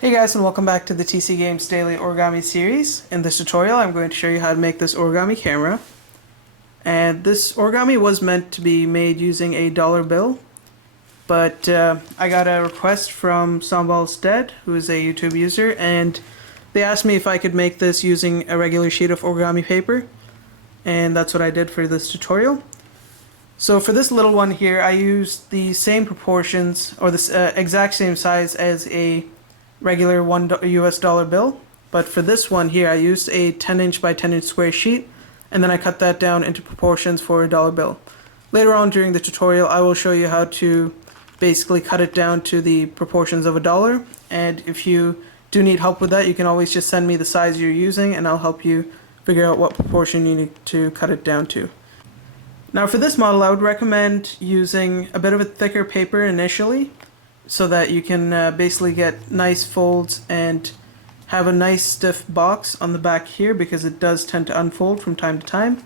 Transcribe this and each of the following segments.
Hey guys, and welcome back to the TC Games Daily Origami series. In this tutorial I'm going to show you how to make this origami camera. And this origami was meant to be made using a dollar bill, but I got a request from Sombal's Dead, who is a YouTube user, and they asked me if I could make this using a regular sheet of origami paper, and that's what I did for this tutorial. So for this little one here, I used the same proportions, or the exact same size as a regular $1 US dollar bill, but for this one here I used a 10-inch by 10-inch square sheet, and then I cut that down into proportions for a dollar bill. Later on during the tutorial I will show you how to basically cut it down to the proportions of a dollar, and if you do need help with that you can always just send me the size you're using and I'll help you figure out what proportion you need to cut it down to. Now for this model I would recommend using a bit of a thicker paper initially, so that you can basically get nice folds and have a nice stiff box on the back here, because it does tend to unfold from time to time.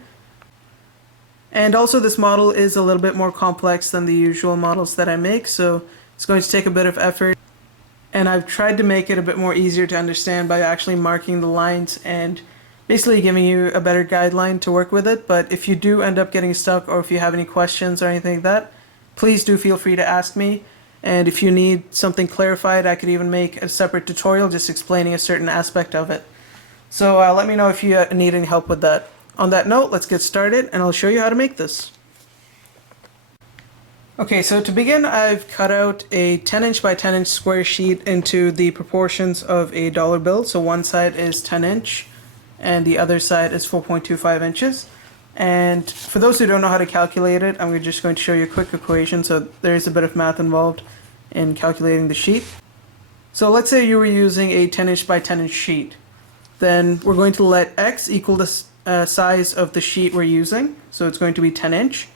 And also this model is a little bit more complex than the usual models that I make, so it's going to take a bit of effort. And I've tried to make it a bit more easier to understand by actually marking the lines and basically giving you a better guideline to work with it. But if you do end up getting stuck, or if you have any questions or anything like that, please do feel free to ask me. And if you need something clarified, I could even make a separate tutorial just explaining a certain aspect of it. So let me know if you need any help with that. On that note, let's get started and I'll show you how to make this. Okay, so to begin I've cut out a 10-inch by 10-inch square sheet into the proportions of a dollar bill. So one side is 10-inch and the other side is 4.25 inches. And for those who don't know how to calculate it, I'm just going to show you a quick equation, so there is a bit of math involved in calculating the sheet. So let's say you were using a 10-inch by 10-inch sheet. Then we're going to let x equal the size of the sheet we're using, so it's going to be 10-inch,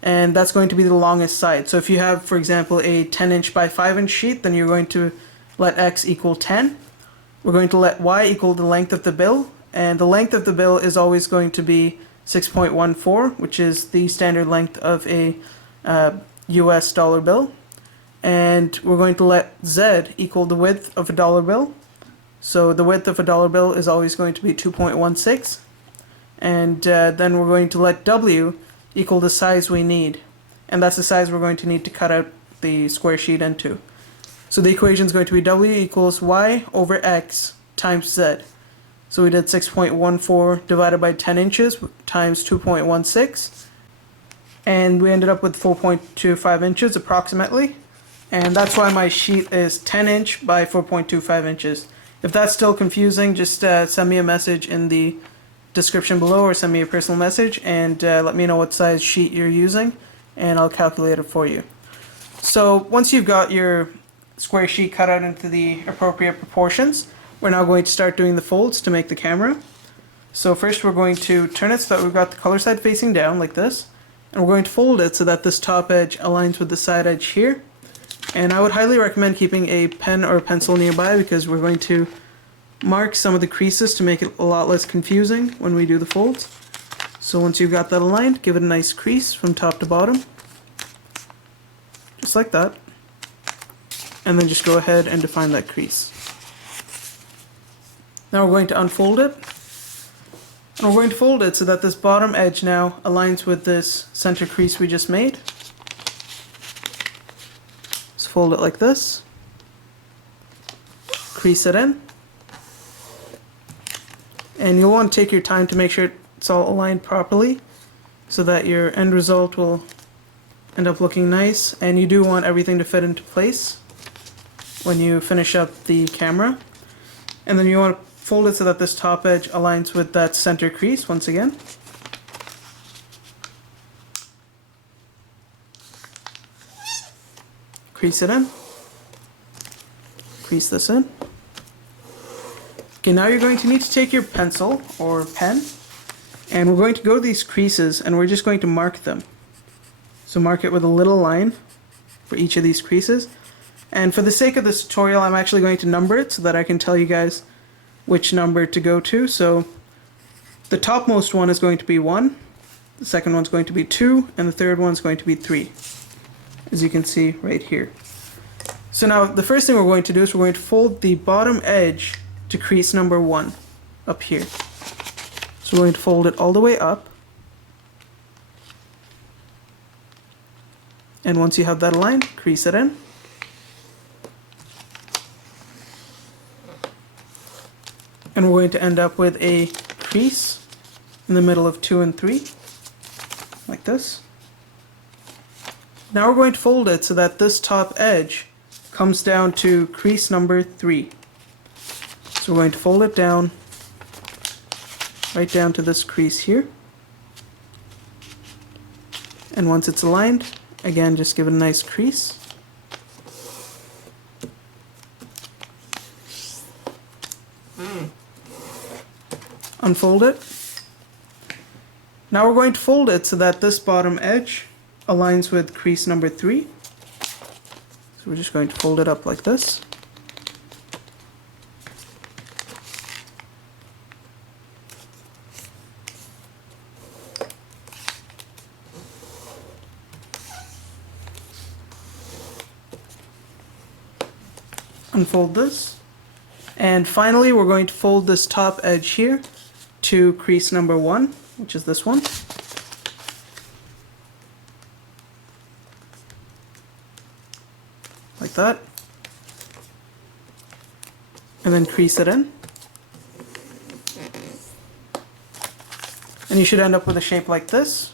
and that's going to be the longest side. So if you have, for example, a 10-inch by 5-inch sheet, then you're going to let x equal 10. We're going to let y equal the length of the bill, and the length of the bill is always going to be 6.14, which is the standard length of a US dollar bill. And we're going to let Z equal the width of a dollar bill. So the width of a dollar bill is always going to be 2.16. And then we're going to let W equal the size we need. And that's the size we're going to need to cut out the square sheet into. So the equation is going to be W equals Y over X times Z. So we did 6.14 divided by 10 inches times 2.16, and we ended up with 4.25 inches approximately, and that's why my sheet is 10-inch by 4.25 inches. If that's still confusing, just send me a message in the description below, or send me a personal message and let me know what size sheet you're using and I'll calculate it for you. So once you've got your square sheet cut out into the appropriate proportions, we're now going to start doing the folds to make the camera. So first we're going to turn it so that we've got the color side facing down like this, and we're going to fold it so that this top edge aligns with the side edge here. And I would highly recommend keeping a pen or a pencil nearby, because we're going to mark some of the creases to make it a lot less confusing when we do the folds. So once you've got that aligned, give it a nice crease from top to bottom, just like that, and then just go ahead and define that crease. Now we're going to unfold it, and we're going to fold it so that this bottom edge now aligns with this center crease we just made. So fold it like this, crease it in, and you'll want to take your time to make sure it's all aligned properly so that your end result will end up looking nice, and you do want everything to fit into place when you finish up the camera. And then you want to fold it so that this top edge aligns with that center crease once again. Crease it in. Crease this in. Okay, now you're going to need to take your pencil or pen, and we're going to go to these creases and we're just going to mark them. So mark it with a little line for each of these creases. And for the sake of this tutorial, I'm actually going to number it so that I can tell you guys which number to go to. So the topmost one is going to be 1, the second one's going to be 2, and the third one's going to be 3, as you can see right here. So now the first thing we're going to do is we're going to fold the bottom edge to crease number 1 up here. So we're going to fold it all the way up. And once you have that aligned, crease it in. And we're going to end up with a crease in the middle of 2 and 3, like this. Now we're going to fold it so that this top edge comes down to crease number 3. So we're going to fold it down, right down to this crease here. And once it's aligned, again, just give it a nice crease. Unfold it. Now we're going to fold it so that this bottom edge aligns with crease number 3. So we're just going to fold it up like this. Unfold this. And finally, we're going to fold this top edge here to crease number 1, which is this one. Like that. And then crease it in. And you should end up with a shape like this.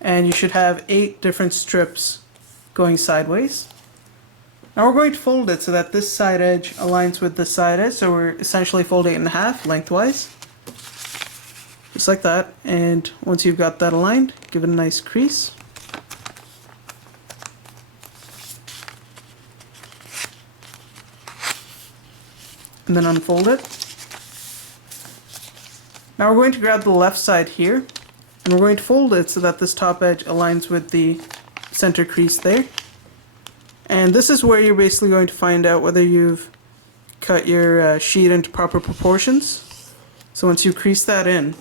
And you should have 8 different strips going sideways. Now we're going to fold it so that this side edge aligns with this side edge, so we're essentially folding it in half lengthwise. Just like that, and once you've got that aligned, give it a nice crease. And then unfold it. Now we're going to grab the left side here, and we're going to fold it so that this top edge aligns with the center crease there. And this is where you're basically going to find out whether you've cut your sheet into proper proportions. So once you crease that in,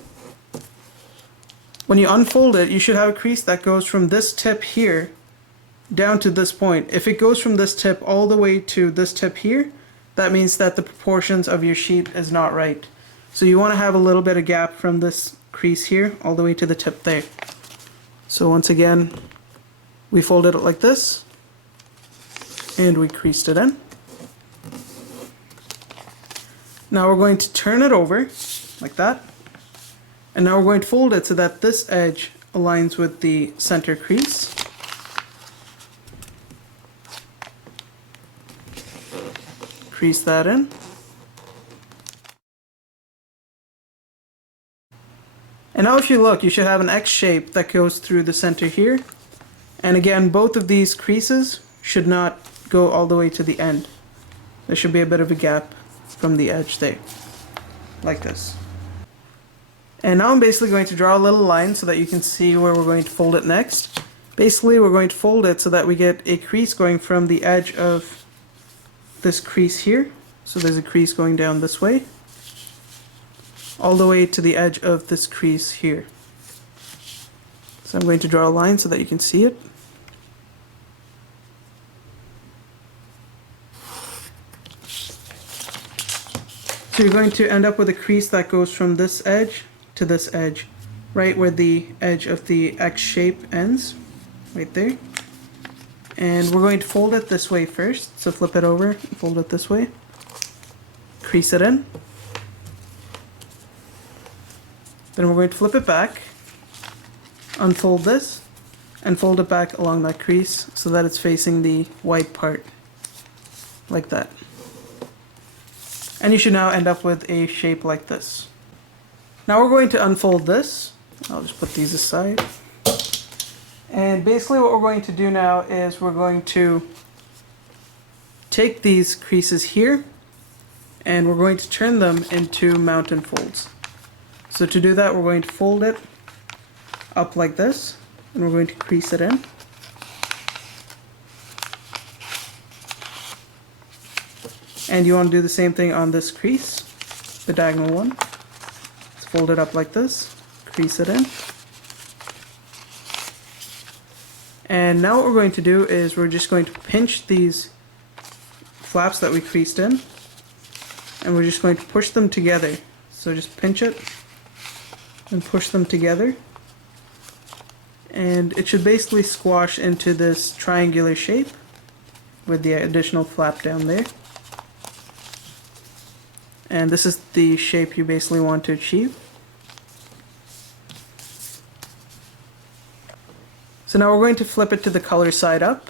when you unfold it, you should have a crease that goes from this tip here down to this point. If it goes from this tip all the way to this tip here, that means that the proportions of your sheet is not right. So you want to have a little bit of gap from this crease here all the way to the tip there. So once again, we folded it like this. And we creased it in. Now we're going to turn it over like that. And now we're going to fold it so that this edge aligns with the center crease. Crease that in. And now if you look, you should have an X shape that goes through the center here. And again, both of these creases should not go all the way to the end. There should be a bit of a gap from the edge there, like this. And now I'm basically going to draw a little line so that you can see where we're going to fold it next. Basically, we're going to fold it so that we get a crease going from the edge of this crease here. So there's a crease going down this way, all the way to the edge of this crease here. So I'm going to draw a line so that you can see it. So you're going to end up with a crease that goes from this edge to this edge, right where the edge of the X shape ends, right there. And we're going to fold it this way first, so flip it over and fold it this way. Crease it in. Then we're going to flip it back, unfold this, and fold it back along that crease so that it's facing the white part, like that. And you should now end up with a shape like this. Now we're going to unfold this. I'll just put these aside. And basically what we're going to do now is we're going to take these creases here and we're going to turn them into mountain folds. So to do that, we're going to fold it up like this, and we're going to crease it in. And you want to do the same thing on this crease, the diagonal one. Let's fold it up like this, crease it in. And now what we're going to do is we're just going to pinch these flaps that we creased in, and we're just going to push them together. So just pinch it and push them together, and it should basically squash into this triangular shape with the additional flap down there. And this is the shape you basically want to achieve. So now we're going to flip it to the color side up.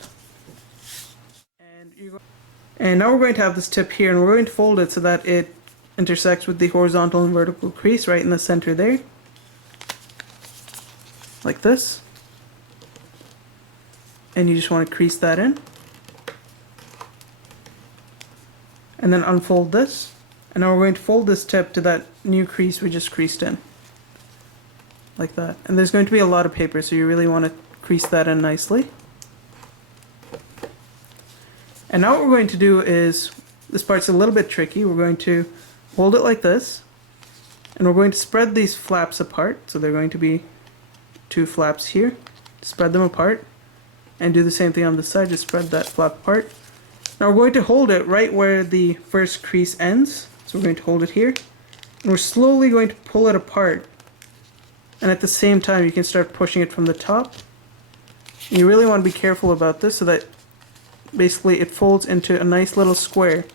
And now we're going to have this tip here, and we're going to fold it so that it intersects with the horizontal and vertical crease right in the center there. Like this. And you just want to crease that in. And then unfold this. And now we're going to fold this tip to that new crease we just creased in. Like that. And there's going to be a lot of paper, so you really want to crease that in nicely. And now what we're going to do is, this part's a little bit tricky, we're going to hold it like this, and we're going to spread these flaps apart, so they're going to be two flaps here. Spread them apart, and do the same thing on this side, just spread that flap apart. Now we're going to hold it right where the first crease ends, so we're going to hold it here, and we're slowly going to pull it apart, and at the same time you can start pushing it from the top. And you really want to be careful about this so that basically it folds into a nice little square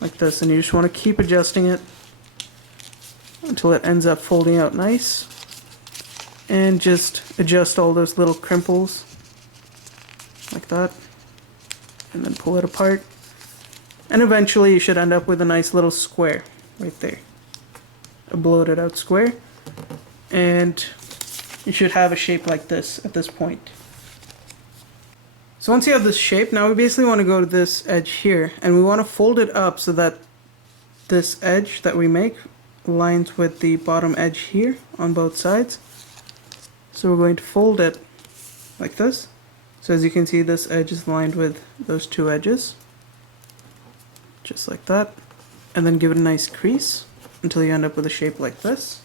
like this, and you just want to keep adjusting it until it ends up folding out nice, and just adjust all those little crimples like that, and then pull it apart, and eventually you should end up with a nice little square right there, a bloated out square, and you should have a shape like this at this point. So once you have this shape, now we basically want to go to this edge here, and we want to fold it up so that this edge that we make aligns with the bottom edge here on both sides. So we're going to fold it like this. So as you can see, this edge is lined with those two edges, just like that, and then give it a nice crease until you end up with a shape like this.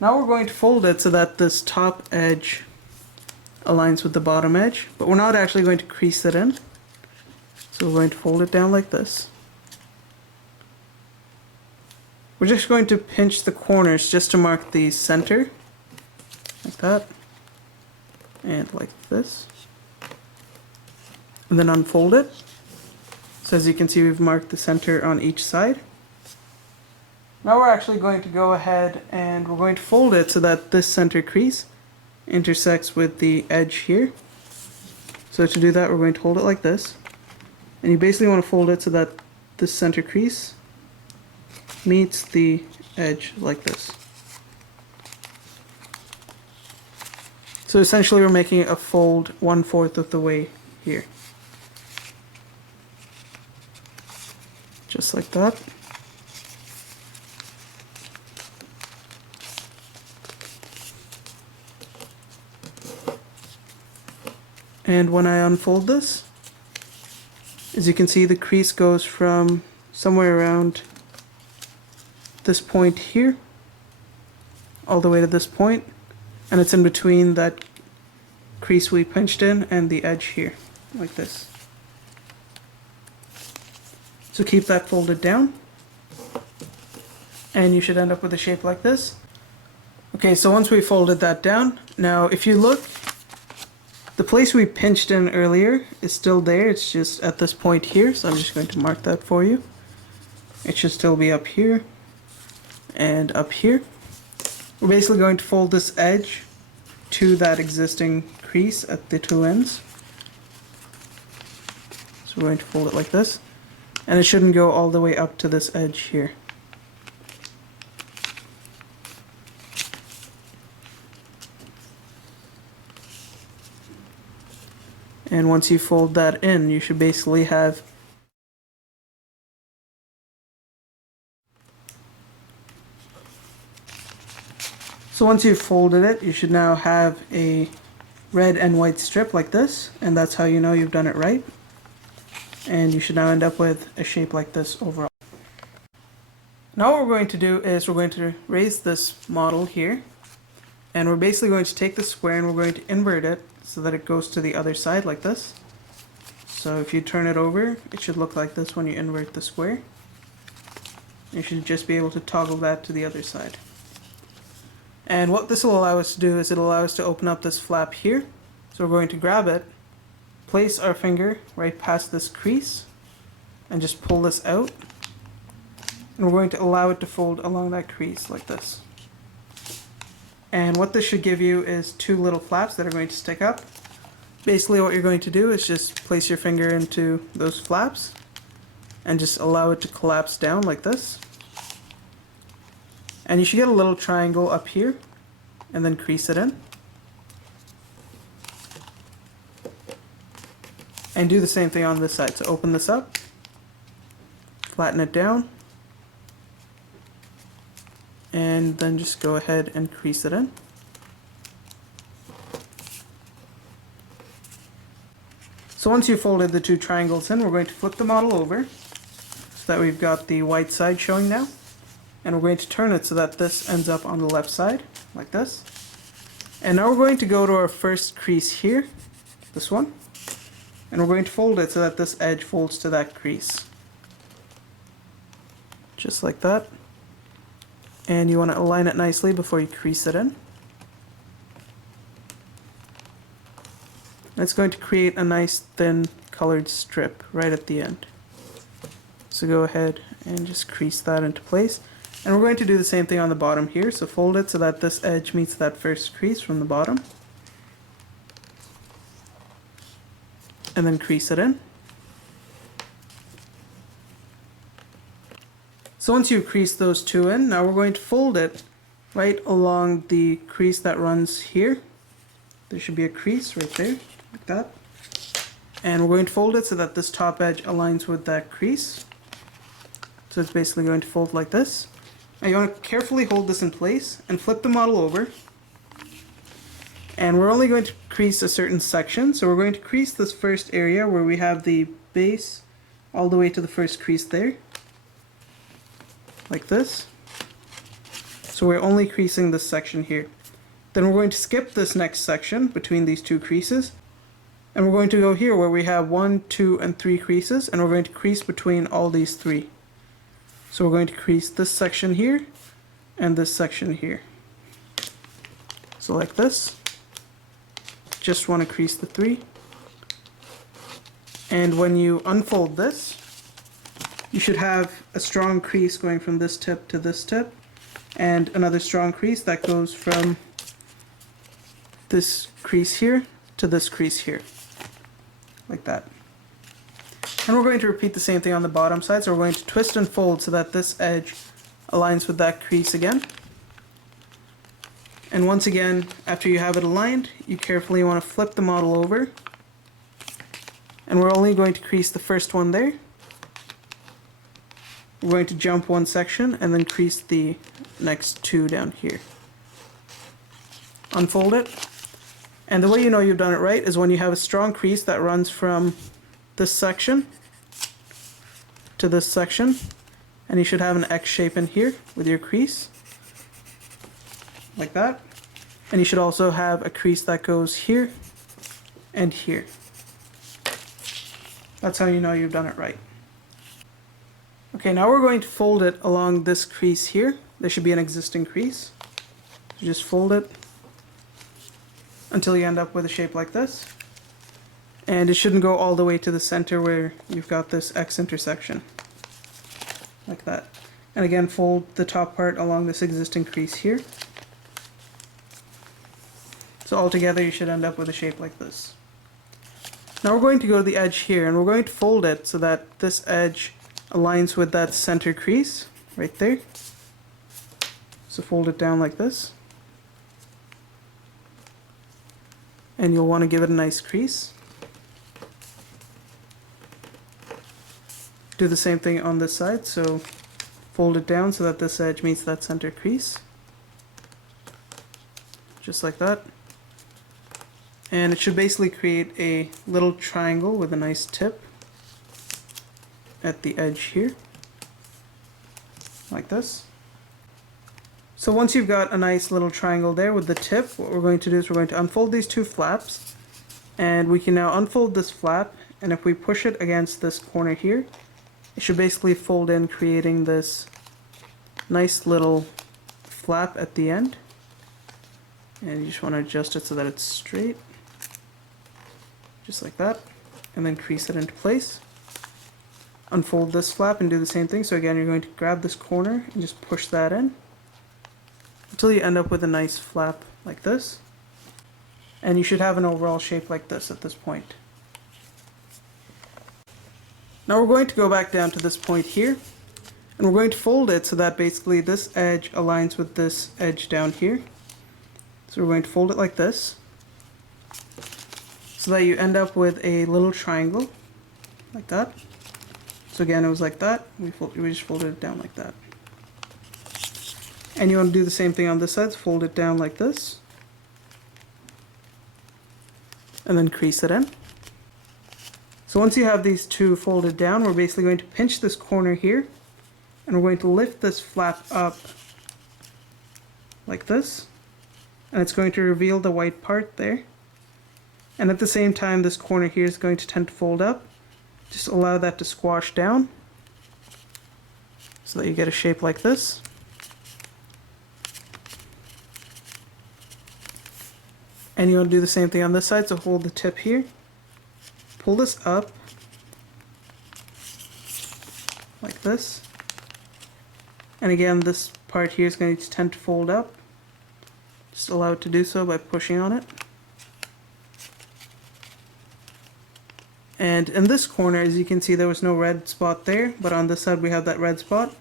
Now we're going to fold it so that this top edge aligns with the bottom edge, but we're not actually going to crease it in. So we're going to fold it down like this. We're just going to pinch the corners just to mark the center, like that, and like this, and then unfold it. So as you can see, we've marked the center on each side. Now we're actually going to go ahead and we're going to fold it so that this center crease intersects with the edge here. So to do that, we're going to hold it like this, and you basically want to fold it so that this center crease meets the edge like this. So essentially we're making a fold 1/4 of the way here, just like that. And when I unfold this, as you can see, the crease goes from somewhere around this point here all the way to this point, and it's in between that crease we pinched in and the edge here, like this. So keep that folded down, and you should end up with a shape like this. Okay, so once we folded that down, now if you look, the place we pinched in earlier is still there. It's just at this point here, so I'm just going to mark that for you. It should still be up here and up here. We're basically going to fold this edge to that existing crease at the two ends. So we're going to fold it like this, and it shouldn't go all the way up to this edge here. And once you fold that in, you should basically have So once you've folded it, you should now have a red and white strip like this, and that's how you know you've done it right. And you should now end up with a shape like this overall. Now what we're going to do is we're going to raise this model here, And we're basically going to take the square and we're going to invert it so that it goes to the other side like this. So if you turn it over, it should look like this when you invert the square. You should just be able to toggle that to the other side. And what this will allow us to do is it'll allow us to open up this flap here. So we're going to grab it, place our finger right past this crease, and just pull this out. And we're going to allow it to fold along that crease like this. And what this should give you is two little flaps that are going to stick up. Basically what you're going to do is just place your finger into those flaps and just allow it to collapse down like this. And you should get a little triangle up here and then crease it in. And do the same thing on this side. So open this up, flatten it down, and then just go ahead and crease it in. So once you've folded the two triangles in, we're going to flip the model over so that we've got the white side showing now. And we're going to turn it so that this ends up on the left side, like this. And now we're going to go to our first crease here, this one. And we're going to fold it so that this edge folds to that crease. Just like that. And you want to align it nicely before you crease it in. It's going to create a nice thin colored strip right at the end. So go ahead and just crease that into place. And we're going to do the same thing on the bottom here. So fold it so that this edge meets that first crease from the bottom. And then crease it in. So once you've creased those two in, now we're going to fold it right along the crease that runs here. There should be a crease right there, like that. And we're going to fold it so that this top edge aligns with that crease. So it's basically going to fold like this. Now you want to carefully hold this in place and flip the model over. And we're only going to crease a certain section. So we're going to crease this first area where we have the base all the way to the first crease there. Like this. So we're only creasing this section here. Then we're going to skip this next section between these two creases. And we're going to go here where we have 1, 2, and 3 creases. And we're going to crease between all these three. So we're going to crease this section here and this section here. So like this. Just want to crease the three. And when you unfold this, you should have a strong crease going from this tip to this tip, and another strong crease that goes from this crease here to this crease here, like that. And we're going to repeat the same thing on the bottom side, so we're going to twist and fold so that this edge aligns with that crease again. And once again, after you have it aligned, you carefully want to flip the model over. And we're only going to crease the first one there. We're going to jump one section and then crease the next two down here. Unfold it. And the way you know you've done it right is when you have a strong crease that runs from this section to this section. And you should have an X shape in here with your crease. Like that. And you should also have a crease that goes here and here. That's how you know you've done it right. Okay, now we're going to fold it along this crease here. There should be an existing crease. So just fold it until you end up with a shape like this. And it shouldn't go all the way to the center where you've got this X intersection. Like that. And again, fold the top part along this existing crease here. So altogether you should end up with a shape like this. Now we're going to go to the edge here and we're going to fold it so that this edge aligns with that center crease right there. So fold it down like this. And you'll want to give it a nice crease. Do the same thing on this side, so fold it down so that this edge meets that center crease. Just like that. And it should basically create a little triangle with a nice tip at the edge here, like this. So once you've got a nice little triangle there with the tip, what we're going to do is we're going to unfold these two flaps, and we can now unfold this flap, and if we push it against this corner here, it should basically fold in, creating this nice little flap at the end. And you just want to adjust it so that it's straight, just like that, and then crease it into place. Unfold this flap and do the same thing. So again, you're going to grab this corner and just push that in until you end up with a nice flap like this. And you should have an overall shape like this at this point. Now we're going to go back down to this point here, and we're going to fold it so that basically this edge aligns with this edge down here. So we're going to fold it like this, so that you end up with a little triangle, like that. So again, it was like that, we just folded it down like that. And you want to do the same thing on this side, so fold it down like this, and then crease it in. So once you have these two folded down, we're basically going to pinch this corner here, and we're going to lift this flap up like this, and it's going to reveal the white part there. And at the same time, this corner here is going to tend to fold up. Just allow that to squash down so that you get a shape like this. And you want to do the same thing on this side, so hold the tip here, pull this up like this, and again this part here is going to tend to fold up. Just allow it to do so by pushing on it. And in this corner, as you can see, there was no red spot there, but on this side we have that red spot.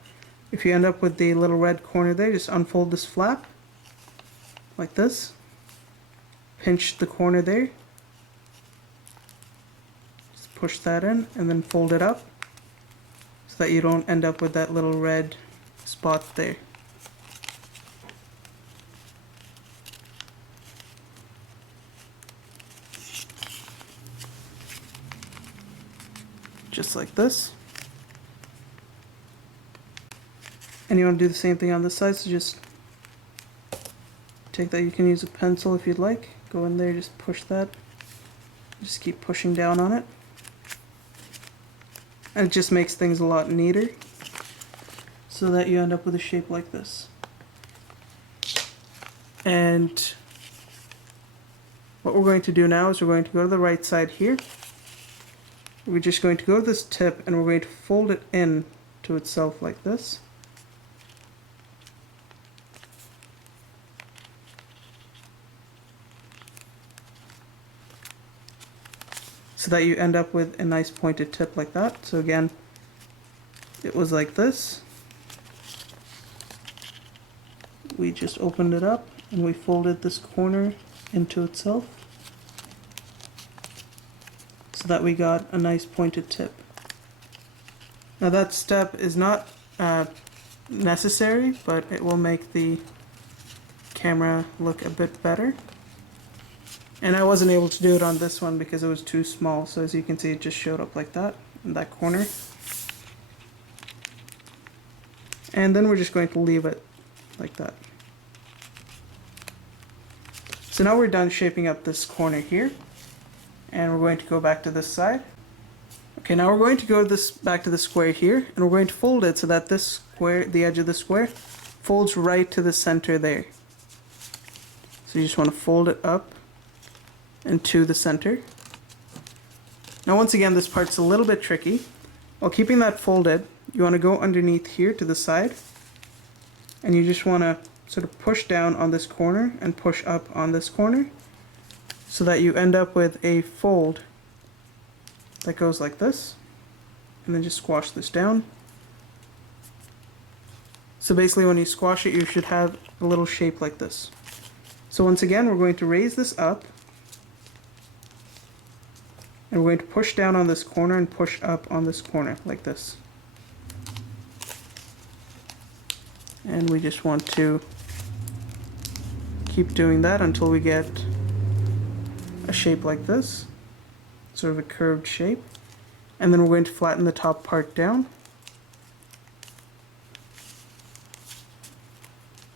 If you end up with the little red corner there, just unfold this flap like this, pinch the corner there, just push that in, and then fold it up so that you don't end up with that little red spot there. Just like this. And you want to do the same thing on this side, so just take that. You can use a pencil if you'd like. Go in there, just push that. Just keep pushing down on it. And it just makes things a lot neater, so that you end up with a shape like this. And what we're going to do now is we're going to go to the right side here. We're just going to go to this tip, and we're going to fold it in to itself like this. So that you end up with a nice pointed tip like that. So again, it was like this. We just opened it up and we folded this corner into itself, so that we got a nice pointed tip. Now that step is not necessary, but it will make the camera look a bit better. And I wasn't able to do it on this one because it was too small, so as you can see, it just showed up like that in that corner. And then we're just going to leave it like that. So now we're done shaping up this corner here, and we're going to go back to this side. Okay, now we're going to go back to the square here, and we're going to fold it so that this square, the edge of the square, folds right to the center there. So you just want to fold it up into the center. Now once again, this part's a little bit tricky. While keeping that folded, you want to go underneath here to the side, and you just want to sort of push down on this corner and push up on this corner, so that you end up with a fold that goes like this, and then just squash this down. So basically when you squash it, you should have a little shape like this. So once again, we're going to raise this up, and we're going to push down on this corner and push up on this corner like this. And we just want to keep doing that until we get a shape like this, sort of a curved shape. And then we're going to flatten the top part down.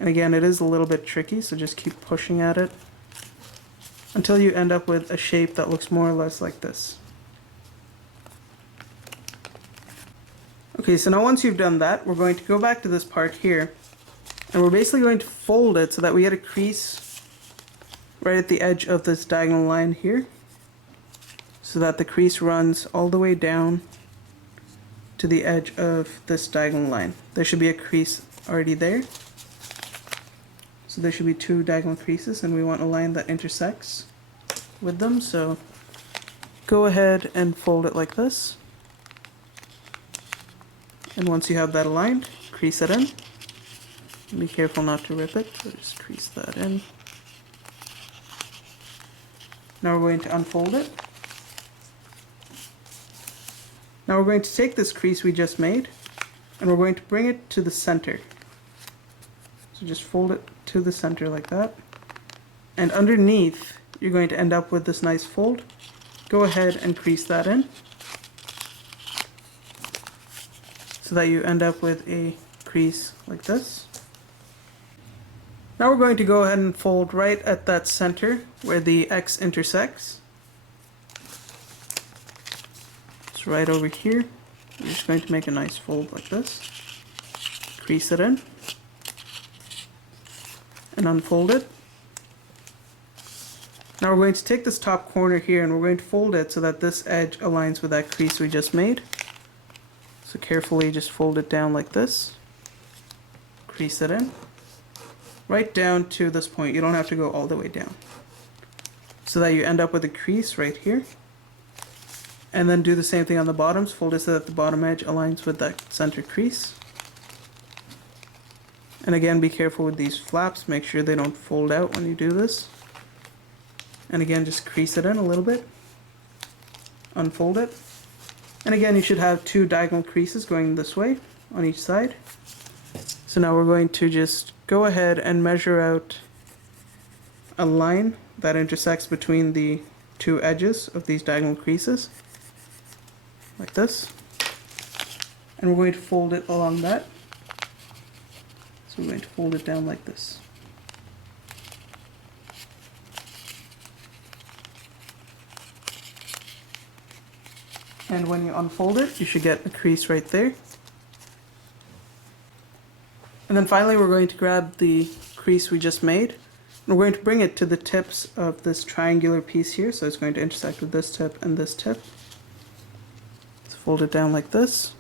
And again, it is a little bit tricky, so just keep pushing at it until you end up with a shape that looks more or less like this. Okay, so now once you've done that, we're going to go back to this part here, and we're basically going to fold it so that we get a crease right at the edge of this diagonal line here, so that the crease runs all the way down to the edge of this diagonal line. There should be a crease already there. So there should be two diagonal creases, and we want a line that intersects with them. So go ahead and fold it like this. And once you have that aligned, crease it in. Be careful not to rip it, so just crease that in. Now we're going to unfold it. Now we're going to take this crease we just made, and we're going to bring it to the center. So just fold it to the center like that. And underneath, you're going to end up with this nice fold. Go ahead and crease that in, so that you end up with a crease like this. Now we're going to go ahead and fold right at that center where the X intersects. It's right over here. We're just going to make a nice fold like this. Crease it in and unfold it. Now we're going to take this top corner here and we're going to fold it so that this edge aligns with that crease we just made. So carefully just fold it down like this. Crease it in. Right down to this point. You don't have to go all the way down. So that you end up with a crease right here. And then do the same thing on the bottoms. Fold it so that the bottom edge aligns with that center crease. And again, be careful with these flaps. Make sure they don't fold out when you do this. And again, just crease it in a little bit. Unfold it. And again, you should have two diagonal creases going this way on each side. So now we're going to just go ahead and measure out a line that intersects between the two edges of these diagonal creases. Like this. And we're going to fold it along that. So we're going to fold it down like this. And when you unfold it, you should get a crease right there. And then finally we're going to grab the crease we just made, and we're going to bring it to the tips of this triangular piece here, so it's going to intersect with this tip and this tip. Let's fold it down like this.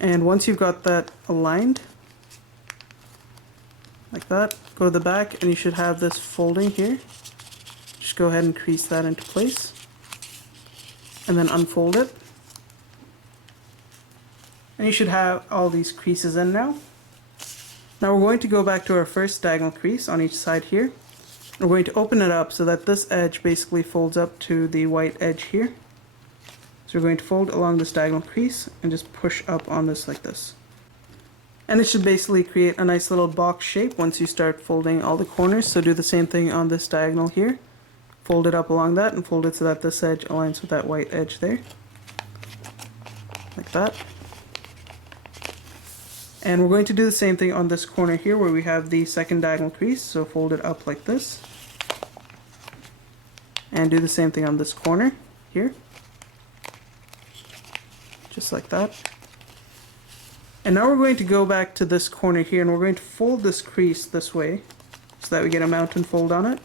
And once you've got that aligned, like that, go to the back and you should have this folding here. Just go ahead and crease that into place. And then unfold it. And you should have all these creases in now. Now we're going to go back to our first diagonal crease on each side here. We're going to open it up so that this edge basically folds up to the white edge here. So we're going to fold along this diagonal crease and just push up on this like this. And it should basically create a nice little box shape once you start folding all the corners. So do the same thing on this diagonal here. Fold it up along that and fold it so that this edge aligns with that white edge there. Like that. And we're going to do the same thing on this corner here where we have the second diagonal crease. So fold it up like this. And do the same thing on this corner here. Just like that. And now we're going to go back to this corner here and we're going to fold this crease this way so that we get a mountain fold on it.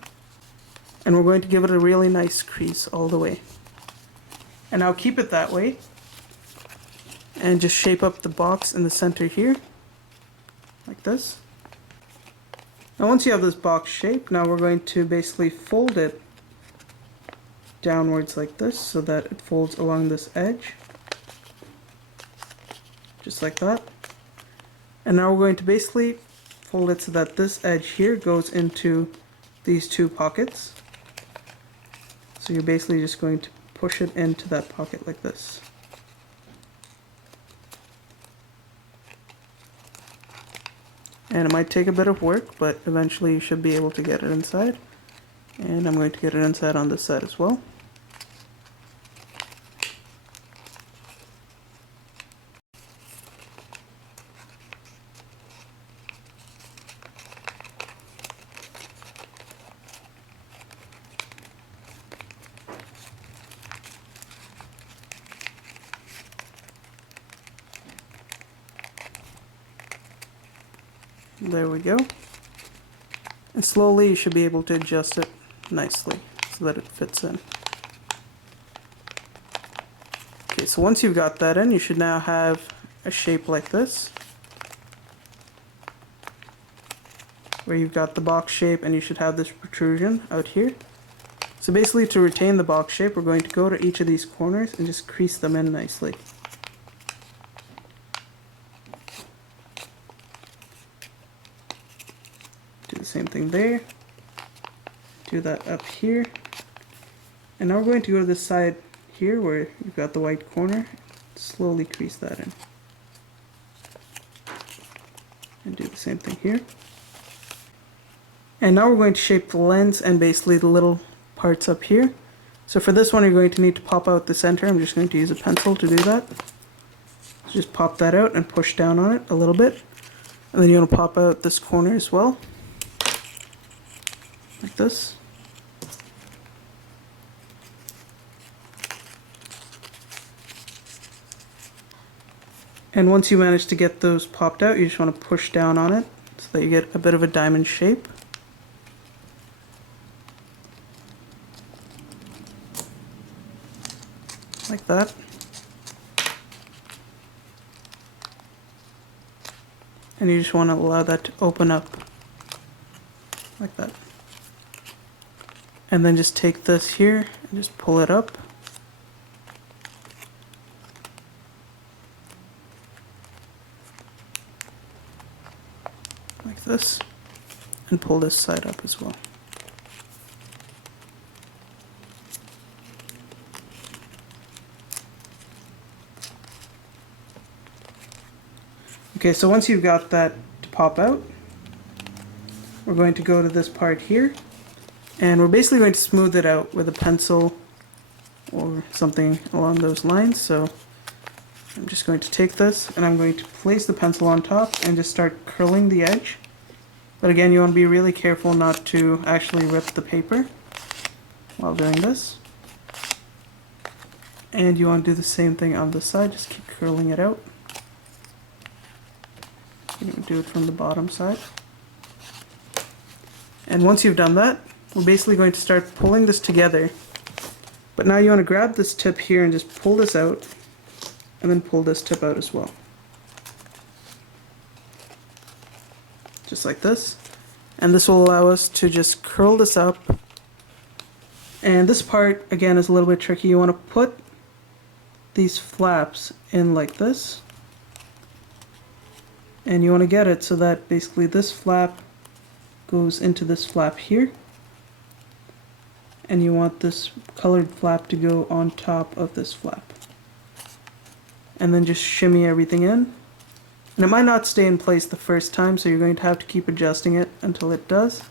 And we're going to give it a really nice crease all the way. And now keep it that way. And just shape up the box in the center here. Like this. Now once you have this box shape, now we're going to basically fold it downwards like this so that it folds along this edge. Just like that. And now we're going to basically fold it so that this edge here goes into these two pockets. So you're basically just going to push it into that pocket like this. And it might take a bit of work, but eventually you should be able to get it inside. And I'm going to get it inside on this side as well. There we go. And slowly you should be able to adjust it nicely so that it fits in. Okay, so once you've got that in, you should now have a shape like this, where you've got the box shape and you should have this protrusion out here. So basically, to retain the box shape, we're going to go to each of these corners and just crease them in nicely. Do the same thing there. Do that up here. And now we're going to go to the side here where you've got the white corner. Slowly crease that in. And do the same thing here. And now we're going to shape the lens and basically the little parts up here. So for this one, you're going to need to pop out the center. I'm just going to use a pencil to do that. So just pop that out and push down on it a little bit. And then you want to pop out this corner as well, like this. And once you manage to get those popped out, you just want to push down on it so that you get a bit of a diamond shape. Like that. And you just want to allow that to open up like that. And then just take this here and just pull it up. Like this. And pull this side up as well. Okay, so once you've got that to pop out, we're going to go to this part here, and we're basically going to smooth it out with a pencil or something along those lines. So I'm just going to take this and I'm going to place the pencil on top and just start curling the edge. But again, you want to be really careful not to actually rip the paper while doing this. And you want to do the same thing on this side, just keep curling it out. You can do it from the bottom side. And once you've done that, we're basically going to start pulling this together. But now you want to grab this tip here and just pull this out, and then pull this tip out as well. Just like this. And this will allow us to just curl this up. And this part, again, is a little bit tricky. You want to put these flaps in like this. And you want to get it so that basically this flap goes into this flap here. And you want this colored flap to go on top of this flap. And then just shimmy everything in. And it might not stay in place the first time, so you're going to have to keep adjusting it until it does.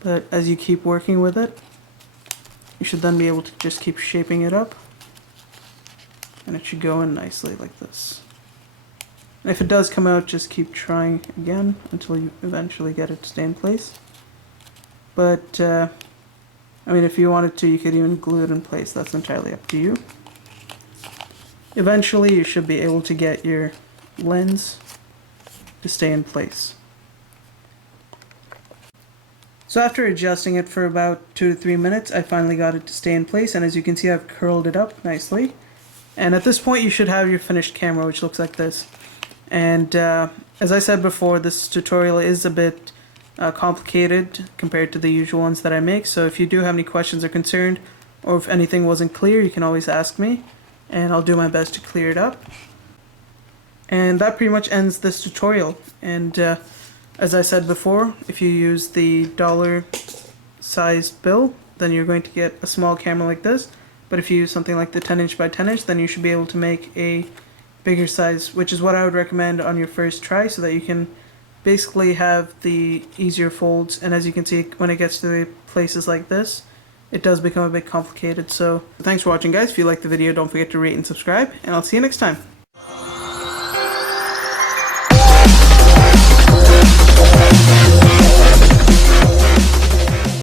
But as you keep working with it, you should then be able to just keep shaping it up. And it should go in nicely like this. And if it does come out, just keep trying again until you eventually get it to stay in place. But, I mean, if you wanted to, you could even glue it in place. That's entirely up to you. Eventually, you should be able to get your lens to stay in place. So after adjusting it for about 2 to 3 minutes, I finally got it to stay in place. And as you can see, I've curled it up nicely. And at this point, you should have your finished camera, which looks like this. And as I said before, this tutorial is a bit complicated compared to the usual ones that I make. So if you do have any questions or concerned, or if anything wasn't clear, you can always ask me, and I'll do my best to clear it up. And that pretty much ends this tutorial. And as I said before, if you use the $sized bill, then you're going to get a small camera like this. But if you use something like the 10" by 10", then you should be able to make a bigger size, which is what I would recommend on your first try, so that you can basically have the easier folds. And as you can see, when it gets to the places like this, it does become a bit complicated. So thanks for watching, guys. If you liked the video, don't forget to rate and subscribe, and I'll see you next time.